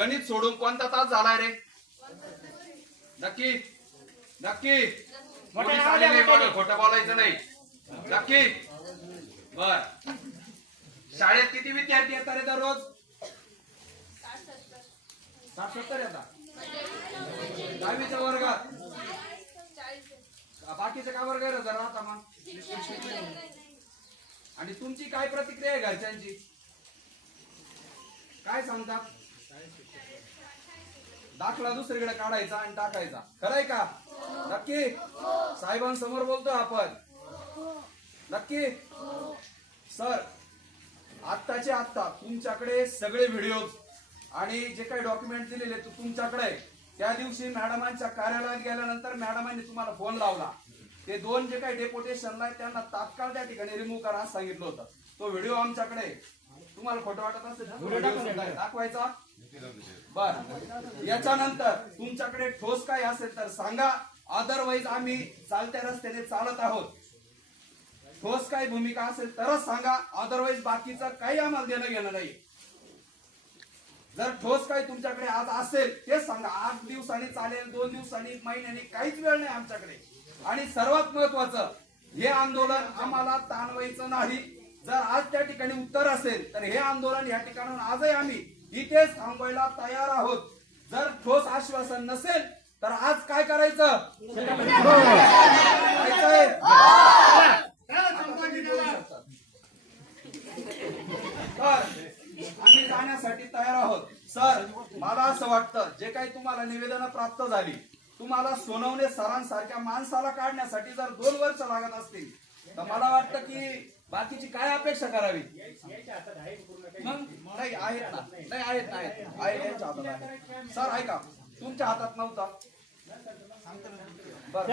गणित सोडून कोणता तास झालाय रे? नक्की नक्की पोलीस आलेले बघ, खोटं बोलायचं नाही. नक्की बर. शाळेत किती विद्यार्थी येतात रे दररोज? 60-70 येतात. 10वीच्या वर्गात. बाकीचे काय वर्ग आहे जरा आता मग? आणि तुमची काय प्रतिक्रिया आहे घरच्यांची? काय सांगतात? दाखला दुसरीकडे काढायचा आणि टाकायचा, खरंय का? नक्की साहेबांसमोर बोलतो आपण. नक्की सर, आत्ताचे आत्ता तुमच्याकडे सगळे व्हिडिओ आणि जे काही डॉक्युमेंट दिलेले तुमच्याकडे आहे. त्या दिवशी मॅडमांच्या कार्यालयात गेल्यानंतर मॅडमांनी तुम्हाला फोन लावला. ते 2 जे काही डेप्युटेशनला आहे त्यांना तात्काळ त्या ठिकाणी रिमूव्ह करा असं सांगितलं होतं. तो व्हिडिओ आमच्याकडे आहे. तुम्हाला खोटं वाटत असेल दाखवायचा. बर, याच्यानंतर तुमच्याकडे ठोस काय असेल तर सांगा, अदरवाईज आम्ही चालत्या रस्त्याने चालत आहोत. ठोस काय भूमिका असेल तरच सांगा, अदरवाईज बाकीचं काही आम्हाला देणं घेणं नाही. जर ठोस काय तुमच्याकडे आज असेल ते सांगा. 8 दिवसांनी चालेल, 2 दिवसांनी, महिन्यानी, काहीच वेळ नाही आमच्याकडे. आणि सर्वात महत्वाचं, हे आंदोलन आम्हाला ताणवायचं नाही. जर आज त्या ठिकाणी उत्तर असेल तर हे आंदोलन या ठिकाणाहून आजही आम्ही इथेच थांबवायला तयार आहोत. जर ठोस आश्वासन नसेल तर आज काय करायचं? तर आम्ही जाण्यासाठी तयार आहोत. सर, मला असं वाटतं जे काही तुम्हाला निवेदन प्राप्त झाली, तुम्हाला सोनवणे सरांसारख्या माणसाला काढण्यासाठी जर 2 वर्ष लागत असतील तर मला वाटतं की बाकीची काय अपेक्षा करावी? मग नाही आहेत ना, नाही आहेत ना, आहेत यांच्या हातात आहे. सर ऐका, तुमच्या हातात नव्हता. बरं